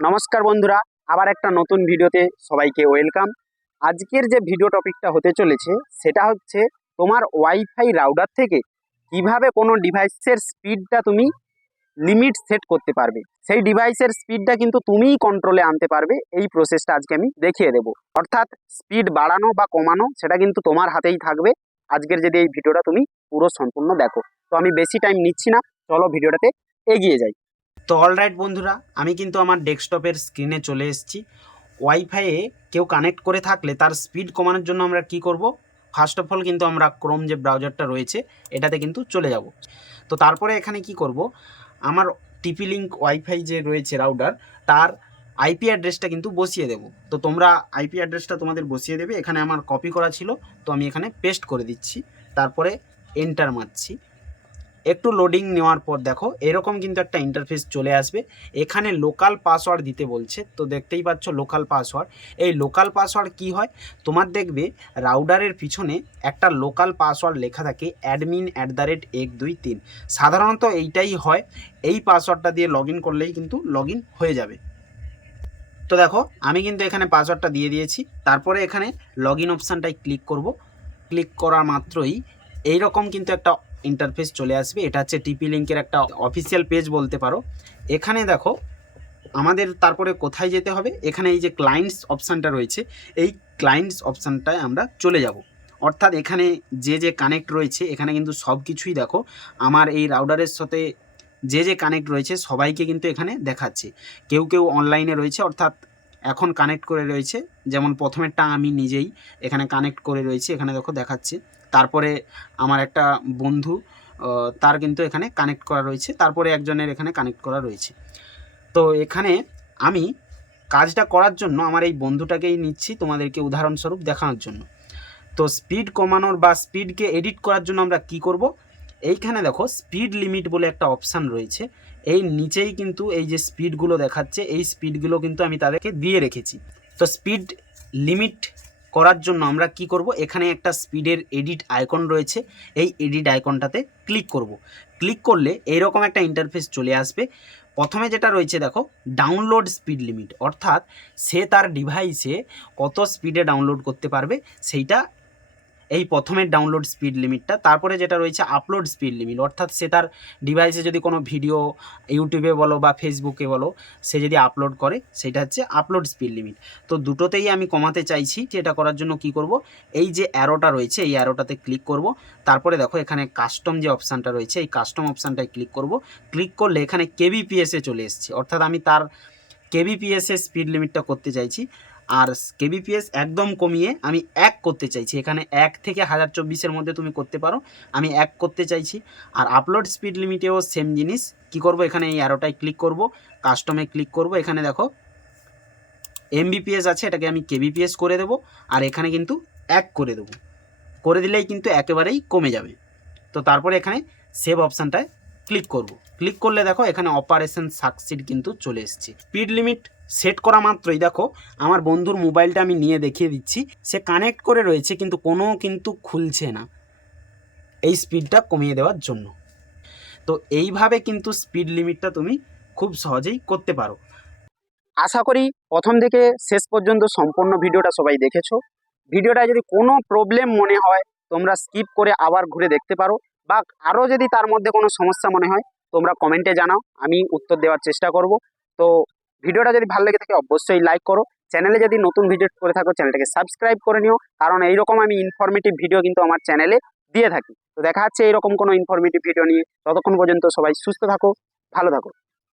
নমস্কার বন্ধুরা, আবার একটা নতুন ভিডিওতে সবাইকে ওয়েলকাম। আজকের যে ভিডিও টপিকটা হতে চলেছে, সেটা হচ্ছে তোমার ওয়াইফাই রাউডার থেকে কীভাবে কোনো ডিভাইসের স্পিডটা তুমি লিমিট সেট করতে পারবে। সেই ডিভাইসের স্পিডটা কিন্তু তুমিই কন্ট্রোলে আনতে পারবে। এই প্রসেসটা আজকে আমি দেখিয়ে দেবো। অর্থাৎ স্পিড বাড়ানো বা কমানো, সেটা কিন্তু তোমার হাতেই থাকবে। আজকের যদি এই ভিডিওটা তুমি পুরো সম্পূর্ণ দেখো। তো আমি বেশি টাইম নিচ্ছি না। চলো ভিডিওটাতে এগিয়ে যাই। তো অলরাইট বন্ধুরা, আমি কিন্তু আমার ডেস্কটপের স্ক্রিনে চলে এসেছি। ওয়াইফাইয়ে কেউ কানেক্ট করে থাকলে তার স্পিড কমানোর জন্য আমরা কি করব? ফার্স্ট অফ অল কিন্তু আমরা ক্রোম যে ব্রাউজারটা রয়েছে, এটাতে কিন্তু চলে যাব। তো তারপরে এখানে কি করব? আমার টিপি লিঙ্ক ওয়াইফাই যে রয়েছে রাউডার তার আইপি অ্যাড্রেসটা কিন্তু বসিয়ে দেব। তো তোমরা আইপি অ্যাড্রেসটা তোমাদের বসিয়ে দেবে, এখানে আমার কপি করা ছিল, তো আমি এখানে পেস্ট করে দিচ্ছি। তারপরে এন্টার মারছি। একটু লোডিং নেওয়ার পর দেখো, এরকম কিন্তু একটা ইন্টারফেস চলে আসবে। এখানে লোকাল পাসওয়ার্ড দিতে বলছে, তো দেখতেই পাচ্ছ লোকাল পাসওয়ার্ড এই লোকাল পাসওয়ার্ড কি হয়? তোমার দেখবে রাউডারের পিছনে একটা লোকাল পাসওয়ার্ড লেখা থাকে অ্যাডমিন অ্যাট দ্য রেট এক দুই তিন। সাধারণত এইটাই হয়, এই পাসওয়ার্ডটা দিয়ে লগ করলেই কিন্তু লগ হয়ে যাবে। তো দেখো, আমি কিন্তু এখানে পাসওয়ার্ডটা দিয়ে দিয়েছি, তারপরে এখানে লগ ইন অপশানটায় ক্লিক করব। ক্লিক করা মাত্রই এইরকম কিন্তু একটা ইন্টারফেস চলে আসবে। এটা হচ্ছে টিপি লিঙ্কের একটা অফিসিয়াল পেজ বলতে পারো। এখানে দেখো, আমাদের তারপরে কোথায় যেতে হবে? এখানে এই যে ক্লায়েন্টস অপশানটা রয়েছে, এই ক্লায়েন্টস অপশানটায় আমরা চলে যাব। অর্থাৎ এখানে যে যে কানেক্ট রয়েছে, এখানে কিন্তু সব কিছুই দেখো। আমার এই রাউডারের সাথে যে যে কানেক্ট রয়েছে, সবাইকে কিন্তু এখানে দেখাচ্ছে। কেউ কেউ অনলাইনে রয়েছে, অর্থাৎ এখন কানেক্ট করে রয়েছে। যেমন প্রথমেরটা আমি নিজেই এখানে কানেক্ট করে রয়েছি, এখানে দেখো দেখাচ্ছে। তারপরে আমার একটা বন্ধু তার কিন্তু এখানে কানেক্ট করা রয়েছে, তারপরে একজনের এখানে কানেক্ট করা রয়েছে। তো এখানে আমি কাজটা করার জন্য আমার এই বন্ধুটাকেই নিচ্ছি তোমাদেরকে উদাহরণস্বরূপ দেখানোর জন্য। তো স্পিড কমানোর বা স্পিডকে এডিট করার জন্য আমরা কি করব? এইখানে দেখো স্পিড লিমিট বলে একটা অপশান রয়েছে। এই নিচেই কিন্তু এই যে স্পিডগুলো দেখাচ্ছে, এই স্পিডগুলো কিন্তু আমি তাদেরকে দিয়ে রেখেছি। তো স্পিড লিমিট করার জন্য আমরা কি করব? এখানে একটা স্পিডের এডিট আইকন রয়েছে। এই এডিট আইকনটাতে ক্লিক করব। ক্লিক করলে এইরকম একটা ইন্টারফেস চলে আসবে। প্রথমে যেটা রয়েছে দেখো ডাউনলোড স্পিড লিমিট অর্থাৎ সে তার ডিভাইসে কত স্পিডে ডাউনলোড করতে পারবে, সেইটা এই প্রথমের ডাউনলোড স্পিড লিমিটটা তারপরে যেটা রয়েছে আপলোড স্পিড লিমিট অর্থাৎ সে তার ডিভাইসে যদি কোনো ভিডিও ইউটিউবে বলো বা ফেসবুকে বলো, সে যদি আপলোড করে, সেটা হচ্ছে আপলোড স্পিড লিমিট তো দুটোতেই আমি কমাতে চাইছি যে এটা করার জন্য কি করব? এই যে অ্যারোটা রয়েছে, এই অ্যারোটাতে ক্লিক করব। তারপরে দেখো এখানে কাস্টম যে অপশানটা রয়েছে, এই কাস্টম অপশানটায় ক্লিক করব। ক্লিক করলে এখানে কেবিপিএসে চলে এসেছে। অর্থাৎ আমি তার কেবিপিএস স্পিড লিমিটটা করতে চাইছি। আর কেবিপিএস একদম কমিয়ে আমি এক করতে চাইছি। এখানে এক থেকে হাজার চব্বিশের মধ্যে তুমি করতে পারো। আমি এক করতে চাইছি। আর আপলোড স্পিড লিমিটেও সেম জিনিস। কি করব? এখানে এই অ্যারোটায় ক্লিক করব। কাস্টমে ক্লিক করব। এখানে দেখো এমবিপিএস আছে। এটাকে আমি কেবিপিএস করে দেবো। আর এখানে কিন্তু এক করে দেবো। করে দিলেই কিন্তু একেবারেই কমে যাবে। তো তারপরে এখানে সেভ অপশানটায় ক্লিক করব। ক্লিক করলে দেখো এখানে অপারেশন সাকসিড কিন্তু চলে এসেছে। স্পিড লিমিট সেট করা মাত্রই দেখো, আমার বন্ধুর মোবাইলটা আমি নিয়ে দেখিয়ে দিচ্ছি। সে কানেক্ট করে রয়েছে কিন্তু কোনো কিন্তু খুলছে না। এই স্পিডটা কমিয়ে দেওয়ার জন্য। তো এইভাবে কিন্তু স্পিড লিমিটটা তুমি খুব সহজেই করতে পারো। আশা করি প্রথম থেকে শেষ পর্যন্ত সম্পূর্ণ ভিডিওটা সবাই দেখেছ। ভিডিওটা যদি কোনো প্রবলেম মনে হয়, তোমরা স্কিপ করে আবার ঘুরে দেখতে পারো। বা আরও যদি তার মধ্যে কোনো সমস্যা মনে হয়, তোমরা কমেন্টে জানাও, আমি উত্তর দেওয়ার চেষ্টা করব। তো ভিডিওটা যদি ভালো লেগে থাকে, অবশ্যই লাইক করো। চ্যানেলে যদি নতুন ভিডিও করে থাকো চ্যানেলটাকে সাবস্ক্রাইব করে নিও। কারণ এইরকম আমি ইনফরমেটিভ ভিডিও কিন্তু আমার চ্যানেলে দিয়ে থাকি। তো দেখা যাচ্ছে এইরকম কোনো ইনফরমেটিভ ভিডিও নিয়ে। ততক্ষণ পর্যন্ত সবাই সুস্থ থাকো, ভালো থাকো।